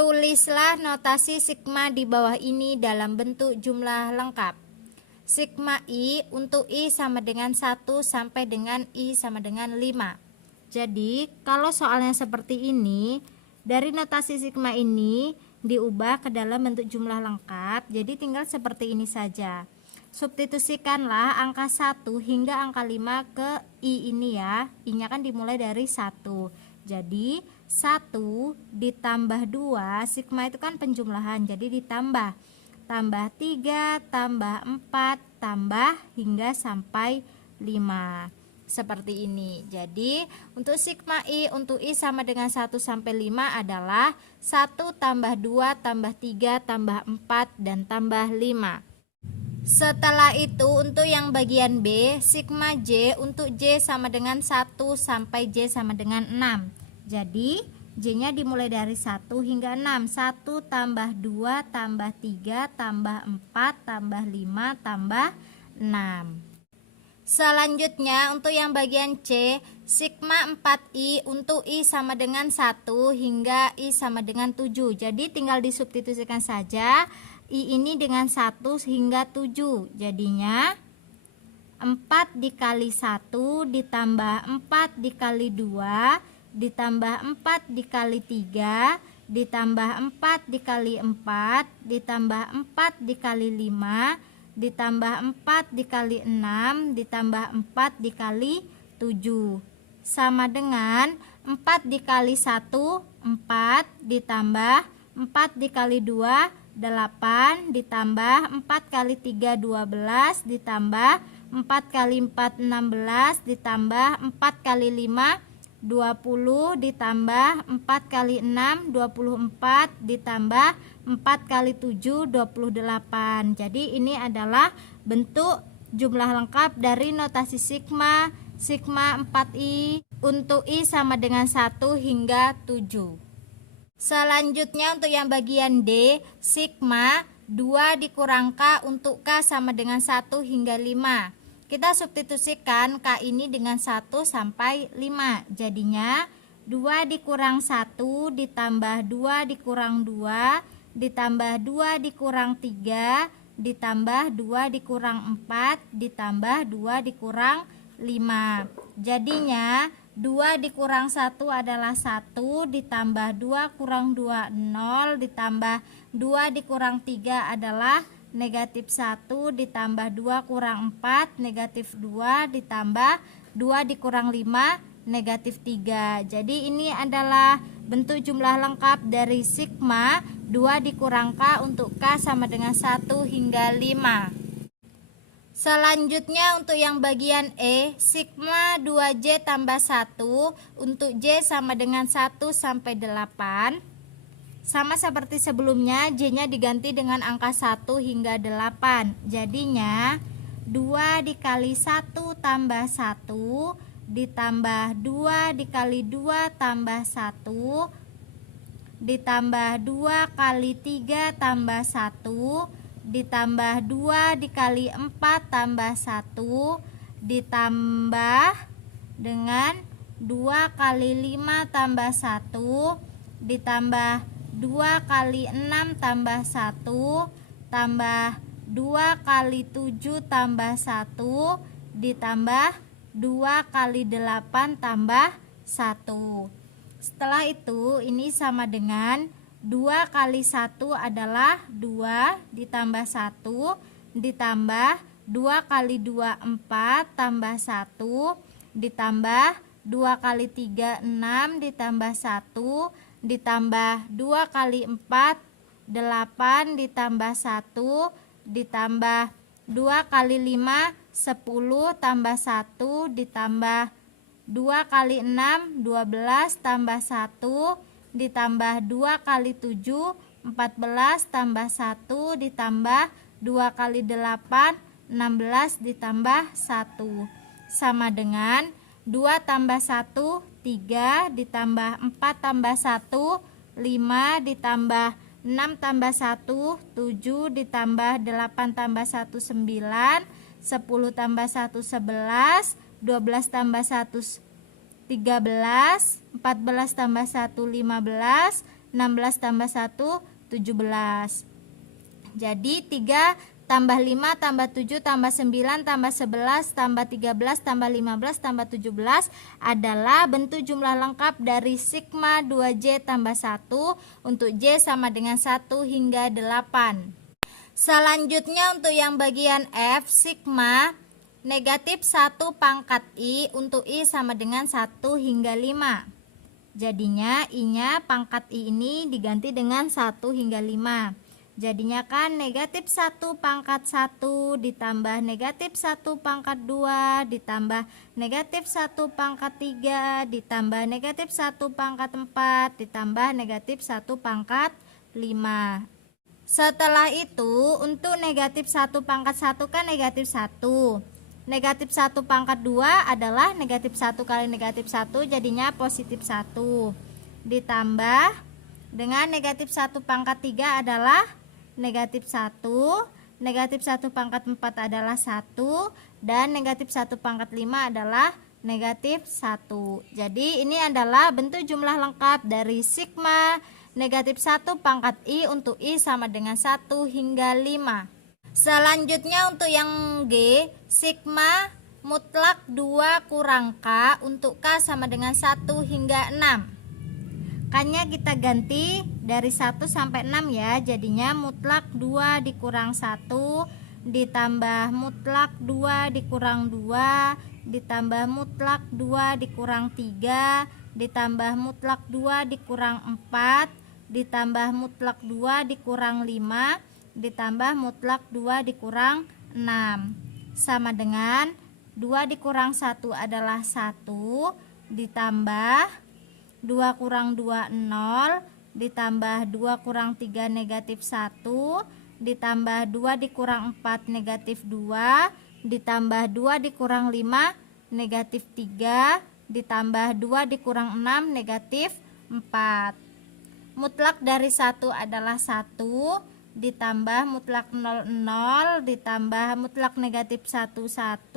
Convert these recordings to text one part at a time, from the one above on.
Tulislah notasi sigma di bawah ini dalam bentuk jumlah lengkap. Sigma I untuk I sama dengan 1 sampai dengan I sama dengan 5. Jadi kalau soalnya seperti ini, dari notasi sigma ini diubah ke dalam bentuk jumlah lengkap. Jadi tinggal seperti ini saja. Substitusikanlah angka 1 hingga angka 5 ke I ini ya. I-nya kan dimulai dari 1. Jadi 1 ditambah 2, sigma itu kan penjumlahan, jadi ditambah. Tambah 3, tambah 4, tambah hingga sampai 5. Seperti ini. Jadi untuk sigma I untuk I sama dengan 1 sampai 5 adalah 1 tambah 2 tambah 3 tambah 4 dan tambah 5. Setelah itu untuk yang bagian B, sigma J untuk J sama dengan 1 sampai J sama dengan 6. Jadi J-nya dimulai dari 1 hingga 6. 1 tambah 2 tambah 3 tambah 4 tambah 5 tambah 6. Selanjutnya untuk yang bagian C, sigma 4I untuk I sama dengan 1 hingga I sama dengan 7. Jadi tinggal disubstitusikan saja I ini dengan 1 hingga 7. Jadinya 4 dikali 1 ditambah 4 dikali 2 ditambah 4 dikali 3 ditambah 4 dikali 4 ditambah 4 dikali 5 ditambah 4 dikali 6 ditambah 4 dikali 7 sama dengan 4 dikali 1 4 ditambah 4 dikali 2 8 ditambah 4 kali 3 12 ditambah 4 kali 4 16 ditambah 4 kali 5 20 ditambah 4 kali 6 24 ditambah 4 kali 7 28. Jadi ini adalah bentuk jumlah lengkap dari notasi sigma 4I untuk I sama dengan 1 hingga 7. Selanjutnya untuk yang bagian D, sigma 2 dikurang K untuk K sama dengan 1 hingga 5. Kita substitusikan K ini dengan 1 sampai 5. Jadinya 2 dikurang 1 ditambah 2 dikurang 2 ditambah 2 dikurang 3 ditambah 2 dikurang 4 ditambah 2 dikurang 5. Jadinya 2 dikurang 1 adalah 1 ditambah 2 kurang 2 0 ditambah 2 dikurang 3 adalah negatif 1 ditambah 2 kurang 4 negatif 2 ditambah 2 dikurang 5 negatif 3. Jadi ini adalah bentuk jumlah lengkap dari sigma 2 dikurang K untuk K sama dengan 1 hingga 5. Selanjutnya untuk yang bagian E, sigma 2J tambah 1 untuk J sama dengan 1 sampai 8. Sama seperti sebelumnya, J-nya diganti dengan angka 1 hingga 8. Jadinya 2 dikali 1 tambah 1 ditambah 2 dikali 2 tambah 1 ditambah 2 kali 3 tambah 1 ditambah 2 dikali 4 tambah 1 ditambah dengan 2 kali 5 tambah 1 ditambah 2 kali 6 tambah 1 tambah 2 kali 7 tambah 1 ditambah 2 kali 8 tambah 1. Setelah itu ini sama dengan 2 kali 1 adalah 2 ditambah 1 ditambah 2 kali 2 4 tambah 1 ditambah 2 kali 3 6 ditambah 1 ditambah 2 kali 4 8 ditambah 1 ditambah 2 kali 5 10 tambah 1 ditambah 2 kali 6 12 tambah 1 ditambah 2 kali 7 14 tambah 1 ditambah 2 kali 8 16 ditambah 1 sama dengan 2 tambah 1 3 ditambah 4 tambah 1 5 ditambah 6 tambah 1 7 ditambah 8 tambah 1 9 10 tambah 1 11 12 tambah 1 13 14 tambah 1 15 16 tambah 1, 17. Jadi 3 tambah 5 tambah 7 tambah 9 tambah 11 tambah 13 tambah 15 tambah 17 adalah bentuk jumlah lengkap dari sigma 2J tambah 1 untuk J sama dengan 1 hingga 8. Selanjutnya untuk yang bagian F, sigma negatif 1 pangkat I untuk I sama dengan 1 hingga 5. Jadinya I-nya pangkat I ini diganti dengan 1 hingga 5. Jadinya kan negatif 1 pangkat 1 ditambah negatif 1 pangkat 2 ditambah negatif 1 pangkat 3 ditambah negatif 1 pangkat 4 ditambah negatif 1 pangkat 5. Setelah itu untuk negatif 1 pangkat 1 kan negatif 1. Negatif 1 pangkat 2 adalah negatif 1 kali negatif 1 jadinya positif 1. Ditambah dengan negatif 1 pangkat 3 adalah negatif 1, negatif 1 pangkat 4 adalah 1, dan negatif 1 pangkat 5 adalah negatif 1. Jadi ini adalah bentuk jumlah lengkap dari sigma negatif 1 pangkat I untuk I sama dengan 1 hingga 5. Selanjutnya untuk yang G, sigma mutlak 2 kurang K untuk K sama dengan 1 hingga 6. K-nya kita ganti dari 1 sampai 6 ya. Jadinya mutlak 2 dikurang 1 ditambah mutlak 2 dikurang 2 ditambah mutlak 2 dikurang 3 ditambah mutlak 2 dikurang 4 ditambah mutlak 2 dikurang 5 ditambah mutlak 2 dikurang 6 sama dengan 2 dikurang 1 adalah 1 ditambah 2 kurang 2 0 ditambah 2 kurang 3 negatif 1 ditambah 2 dikurang 4 negatif 2 ditambah 2 dikurang 5 negatif 3 ditambah 2 dikurang 6 negatif 4. Mutlak dari 1 adalah 1 ditambah mutlak 0 0 ditambah mutlak negatif 1 1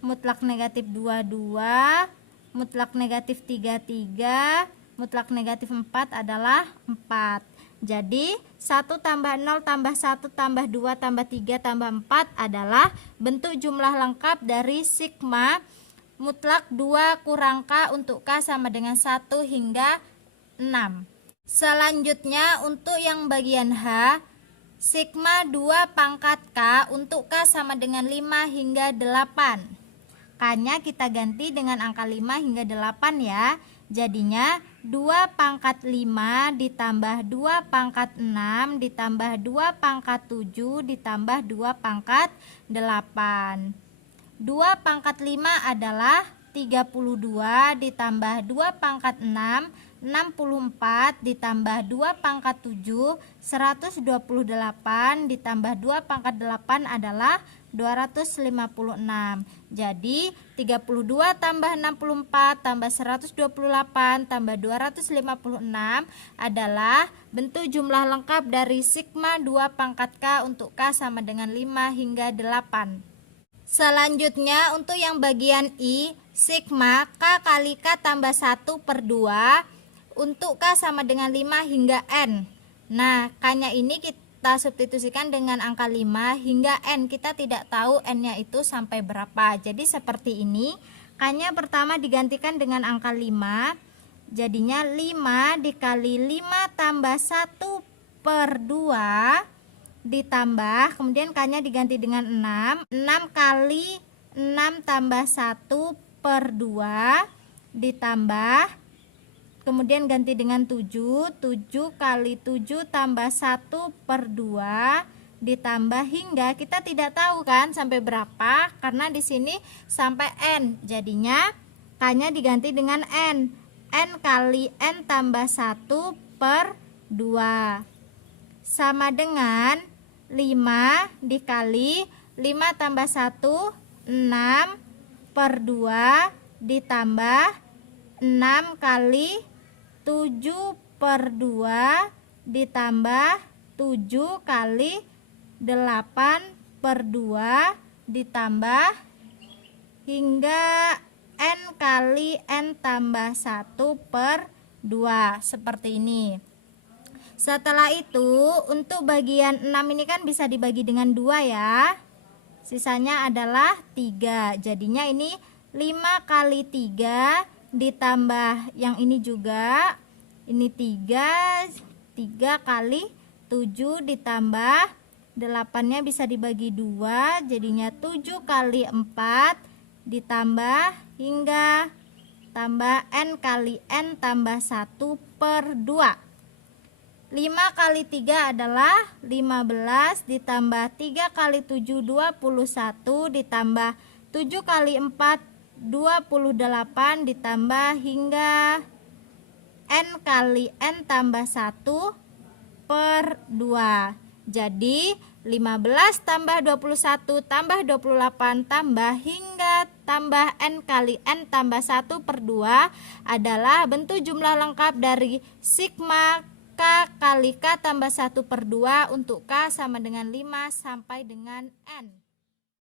mutlak negatif 2 2 mutlak negatif 3 3 mutlak negatif 4 adalah 4. Jadi 1 tambah 0 tambah 1 tambah 2 tambah 3 tambah 4 adalah bentuk jumlah lengkap dari sigma mutlak 2 kurang K untuk K sama dengan 1 hingga 6. Selanjutnya untuk yang bagian H, sigma 2 pangkat K untuk K sama dengan 5 hingga 8. K-nya kita ganti dengan angka 5 hingga 8 ya. Jadinya 2 pangkat 5 ditambah 2 pangkat 6 ditambah 2 pangkat 7 ditambah 2 pangkat 8. 2 pangkat 5 adalah 32 ditambah 2 pangkat 6 64 ditambah 2 pangkat 7 128 ditambah 2 pangkat 8 adalah 256. Jadi 32 tambah 64 tambah 128 tambah 256 adalah bentuk jumlah lengkap dari sigma 2 pangkat K untuk K sama dengan 5 hingga 8. Selanjutnya untuk yang bagian I, sigma K kali K tambah 1 per 2 untuk K sama dengan 5 hingga N. Nah, K-nya ini kita substitusikan dengan angka 5 hingga N. Kita tidak tahu N-nya itu sampai berapa. Jadi seperti ini. K-nya pertama digantikan dengan angka 5. Jadinya 5 dikali 5 tambah 1 per 2 ditambah, kemudian K-nya diganti dengan 6. 6 kali 6 tambah 1 per 2 ditambah, kemudian ganti dengan 7. 7 kali 7 tambah 1 per 2 ditambah hingga, kita tidak tahu kan sampai berapa karena di sini sampai N. Jadinya K-nya diganti dengan N. N kali N tambah 1 per 2 sama dengan 5 dikali 5 tambah 1 6 per 2 ditambah 6 kali 7 per 2 ditambah 7 kali 8 per 2 ditambah hingga N kali N tambah 1 per 2 seperti ini. Setelah itu untuk bagian 6 ini kan bisa dibagi dengan 2 ya. Sisanya adalah 3. Jadinya ini 5 kali 3 ditambah yang ini juga. Ini 3 kali 7 ditambah 8-nya bisa dibagi 2, jadinya 7 kali 4 ditambah hingga tambah n kali n tambah 1 per 2. 5 kali 3 adalah 15 ditambah 3 kali 7 21 ditambah 7 kali 4 28 ditambah hingga n kali n tambah 1 per 2. Jadi 15 tambah 21 tambah 28 tambah hingga tambah n kali n tambah 1 per 2 adalah bentuk jumlah lengkap dari sigma K kali K tambah 1 per 2 untuk K sama dengan 5 sampai dengan N.